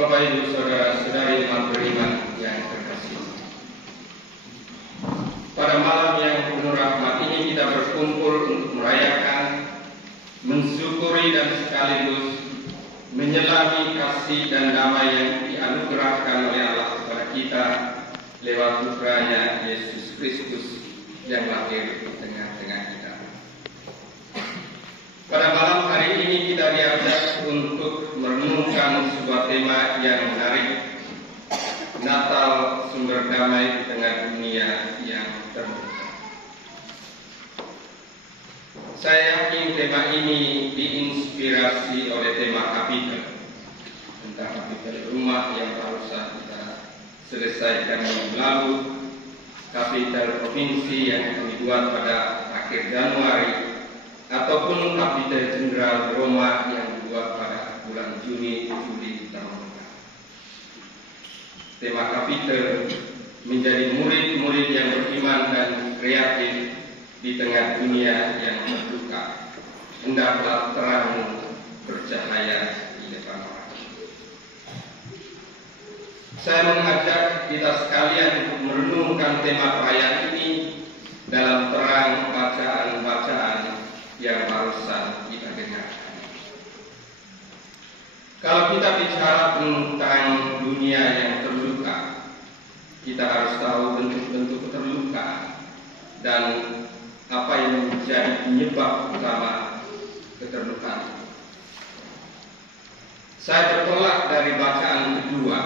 Bapak Ibu Saudara-saudari umat beriman yang terkasih, pada malam yang penuh rahmat ini kita berkumpul untuk merayakan, mensyukuri dan sekaligus menyelami kasih dan damai yang dianugerahkan oleh Allah kepada kita lewat putranya Yesus Kristus yang lahir di tengah-tengah kita. Pada malam hari ini kita diajak untuk merenungkan sebuah tema yang menarik, Natal, sumber damai di tengah dunia yang terbuka. Saya yakin tema ini diinspirasi oleh tema kapitel, tentang kapitel rumah yang baru saja kita selesaikan minggu lalu, kapitel provinsi yang akan dibuat pada akhir Januari, ataupun kapitel jenderal Roma yang dibuat pada bulan Juni tahun depan. Tema kapitel menjadi murid-murid yang beriman dan kreatif di tengah dunia yang terbuka. Hendaklah terang bercahaya di depan orang. Saya mengajak kita sekalian untuk merenungkan tema perayaan ini dalam terang bacaan-bacaan yang barusan kita dengar. Kalau kita bicara tentang dunia yang terluka, kita harus tahu bentuk-bentuk keterlukaan dan apa yang menjadi penyebab utama keterlukaan. Saya bertolak dari bacaan kedua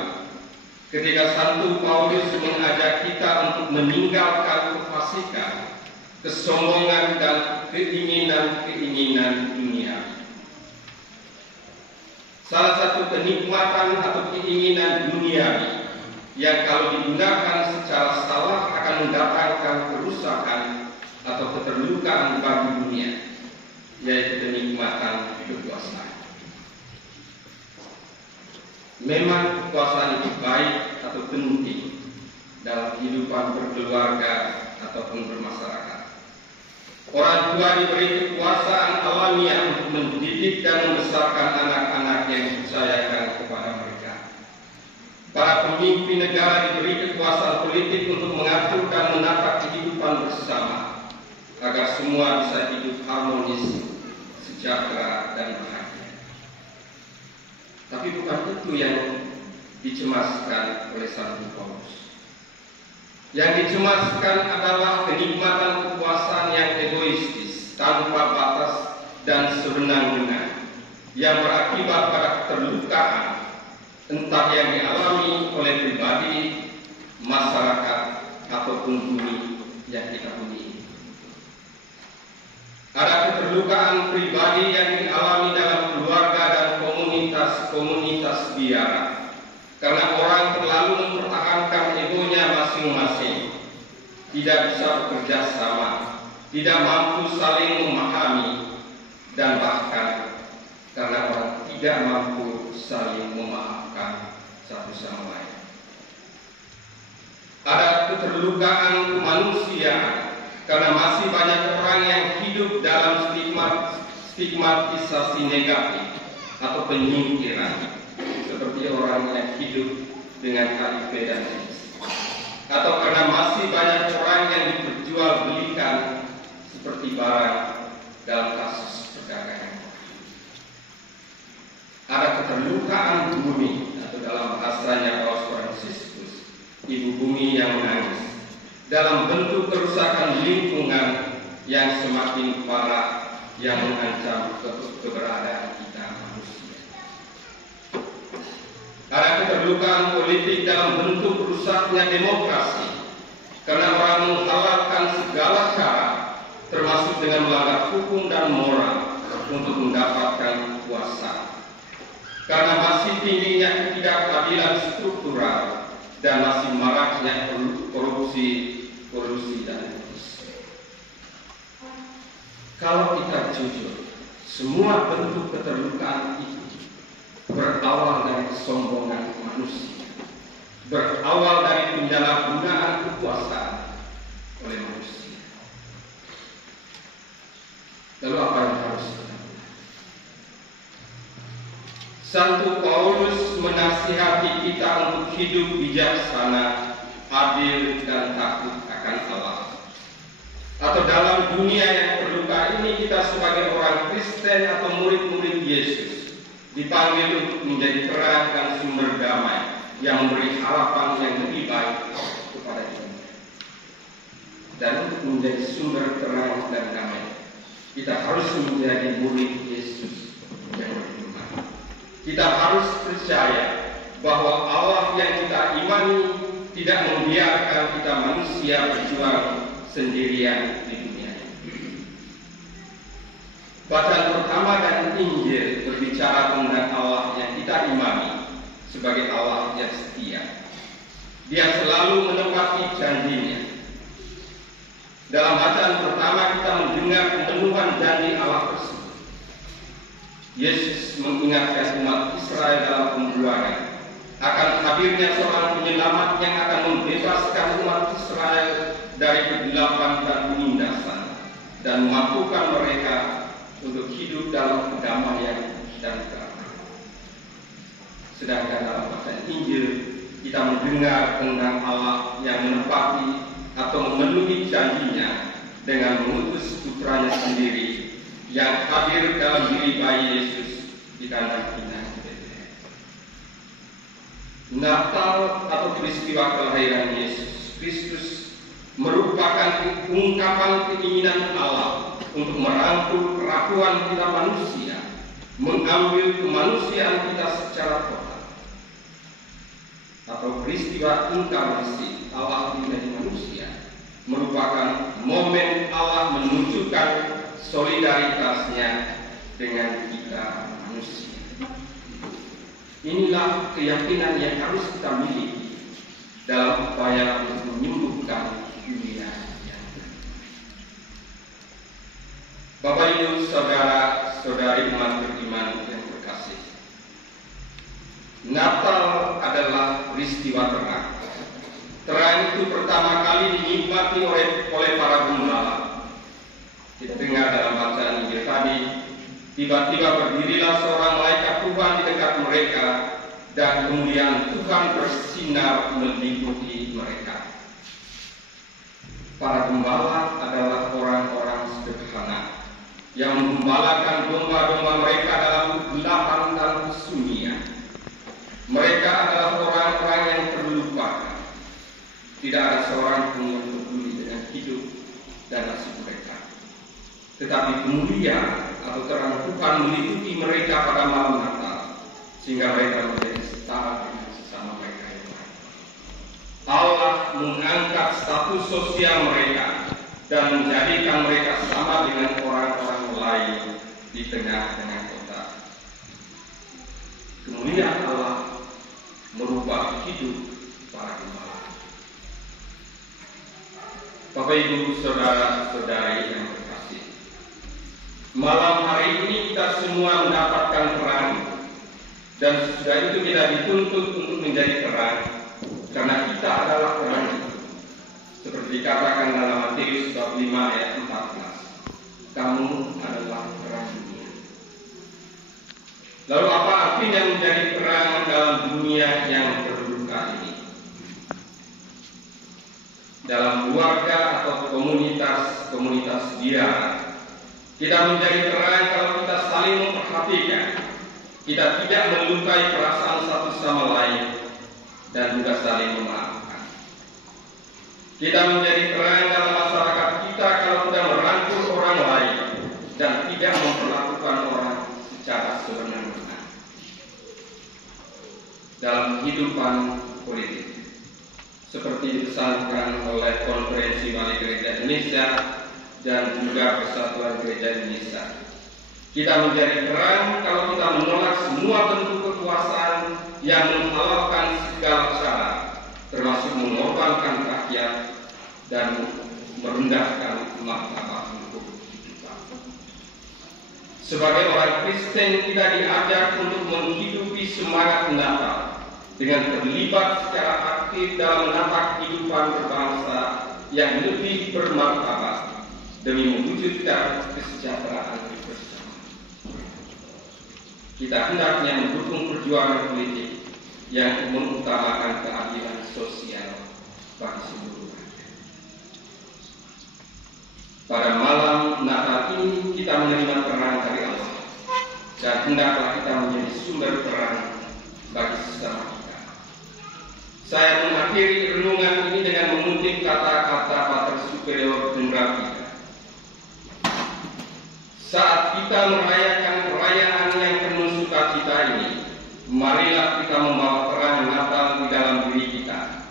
ketika Santo Paulus mengajak kita untuk meninggalkan kefasikan, kesombongan dan keinginan-keinginan dunia. Salah satu kenikmatan atau keinginan duniawi yang kalau digunakan secara salah akan mendatangkan kerusakan atau keterlukaan bagi dunia, yaitu kenikmatan kekuasaan. Memang kekuasaan itu baik atau penting dalam kehidupan berkeluarga ataupun bermasyarakat. Orang tua diberi kekuasaan alamiah untuk mendidik dan membesarkan anak-anak yang dipercayakan kepada mereka. Para pemimpin negara diberi kekuasaan politik untuk mengatur dan menata kehidupan bersama, agar semua bisa hidup harmonis, sejahtera, dan bahagia. Tapi bukan itu yang dicemaskan oleh Santo Paulus. Yang dicemaskan adalah kenikmatan kekuasaan yang egoistis, tanpa batas dan sewenang-wenang, yang berakibat pada keterlukaan, entah yang dialami oleh pribadi, masyarakat, ataupun bumi yang kita huni. Ada keterlukaan pribadi yang dialami dalam keluarga dan komunitas biara, karena orang terlalu mempertahankan egonya masing-masing, tidak bisa bekerja sama, tidak mampu saling memahami, dan bahkan karena orang tidak mampu saling memaafkan satu sama lain. Ada keterlukaan kemanusiaan karena masih banyak orang yang hidup dalam stigmatisasi negatif atau penyingkiran, seperti orang yang hidup dengan HIV dan AIDS, atau karena masih banyak orang yang diperjualbelikan seperti barang dalam kasus perdagangan. Ada keterlukaan bumi, atau dalam bahasanya Paus Fransiskus, ibu bumi yang menangis, dalam bentuk kerusakan lingkungan yang semakin parah, yang mengancam keberadaan kita manusia. Ada keterlukaan politik dalam bentuk rusaknya demokrasi, karena orang menghalalkan segala cara, termasuk dengan melanggar hukum dan moral, untuk mendapatkan kuasa. Karena masih tingginya ketidakadilan struktural dan masih maraknya korupsi dan korupsi. Kalau kita jujur, semua bentuk keterlukaan itu berawal dari kesombongan manusia, berawal dari penyalahgunaan kekuasaan oleh manusia. Lalu apa yang harus kita lakukan? Santo Paulus menasihati kita untuk hidup bijaksana, adil, dan takut akan Allah. Atau dalam dunia yang terluka ini, kita sebagai orang Kristen atau murid-murid Yesus dipanggil untuk menjadi terang dan sumber damai yang memberi harapan yang lebih baik kepada kita. Dan untuk menjadi sumber terang dan damai, kita harus menjadi murid Yesus yang beriman. Kita harus percaya bahwa Allah yang kita imani tidak membiarkan kita manusia berjuang sendirian di dunia ini. Bacaan pertama dan Injil berbicara tentang Allah yang kita imani sebagai Allah yang setia. Dia selalu menepati janjinya. Dalam bacaan pertama kita mendengar pemenuhan janji Allah tersebut. Yesus mengingatkan umat Israel dalam pembuangan akan hadirnya seorang penyelamat yang akan membebaskan umat Israel dari kegelapan dan penindasan dan memampukan mereka untuk hidup dalam kedamaian dan keamanan. Sedangkan dalam bacaan Injil kita mendengar tentang Allah yang menepati atau memenuhi janjinya dengan mengutus putranya sendiri yang hadir dalam diri bayi Yesus di kandang inang Betlehem. Natal atau peristiwa kelahiran Yesus Kristus merupakan ungkapan keinginan Allah untuk merangkul kerapuhan kita manusia, mengambil kemanusiaan kita secara total. Atau peristiwa inkarnasi Allah menjadi manusia merupakan momen Allah menunjukkan solidaritasnya dengan kita manusia. Inilah keyakinan yang harus kita miliki dalam upaya untuk menyembuhkan dunia yang Bapak Ibu, saudara-saudari umat beriman yang terkasih, Natal adalah peristiwa terang. Terang itu pertama kali dinikmati oleh para gembala. Kita dengar dalam bacaan Injil tadi, tiba-tiba berdirilah seorang malaikat Tuhan di dekat mereka, dan kemudian Tuhan bersinar meliputi mereka. Para gembala adalah orang-orang sederhana yang menggembalakan domba-domba mereka dalam kegelapan dan kesunyian. Mereka adalah orang-orang yang terlupakan. Tidak ada seorang pun yang peduli dengan hidup dan nasib mereka. Tetapi kemuliaan atau terang Tuhan meliputi mereka pada malam Natal, sehingga mereka menjadi setara dengan sesama mereka yang lain. Allah mengangkat status sosial mereka dan menjadikan mereka sama dengan orang-orang lain di tengah-tengah kota. Kemuliaan Allah merubah hidup para gembala. Bapak Ibu, saudara-saudari yang terkasih, malam hari ini kita semua mendapatkan terang, dan sesudah itu kita dituntut untuk menjadi terang, karena kita adalah terang itu. Seperti dikatakan dalam Matius bab 5 ayat 14, kamu adalah terang dunia. Lalu apa artinya menjadi terang dalam dunia yang terluka ini? Dalam keluarga atau komunitas dia, kita menjadi terang kalau kita saling memperhatikan, kita tidak melukai perasaan satu sama lain, dan juga saling memaafkan. Kita menjadi terang dalam masyarakat kita kalau kita merangkul orang lain dan tidak memperlakukan orang secara semena-mena. Dalam kehidupan politik, seperti dipesankan oleh Konferensi Wali Gereja Indonesia dan juga Persatuan Gereja Indonesia, kita menjadi terang kalau kita menolak semua bentuk kekuasaan yang menghalalkan segala cara, termasuk mengorbankan rakyat dan merendahkan martabat hukum kehidupan. Sebagai orang Kristen, kita diajak untuk menghidupi semangat Natal dengan terlibat secara aktif dalam menata kehidupan berbangsa yang lebih bermartabat demi mewujudkan kesejahteraan bersama. Kita hendaknya mendukung perjuangan politik yang mengutamakan keadilan sosial bagi seluruh rakyat. Pada malam Natal ini kita menerima terang dari Allah, dan hendaklah kita menjadi sumber terang bagi sesama kita. Saya mengakhiri renungan ini dengan mengutip kata-kata Pater Superior General kita. Saat kita merayakan perayaan yang penuh sukacita ini, marilah kita membawa terang Natal di dalam diri kita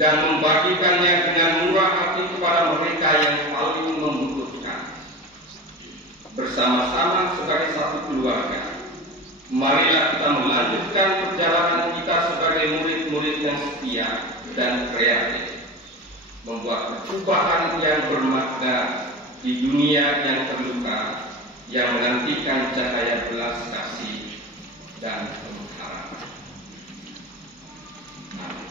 dan membagikannya dengan murah hati kepada mereka yang paling membutuhkan. Bersama-sama sebagai satu keluarga, marilah kita melanjutkan perjalanan kita sebagai murid-murid yang setia dan kreatif, membuat perubahan yang bermakna di dunia yang terluka, yang menantikan cahaya belas kasih dan pengharapan. Amin.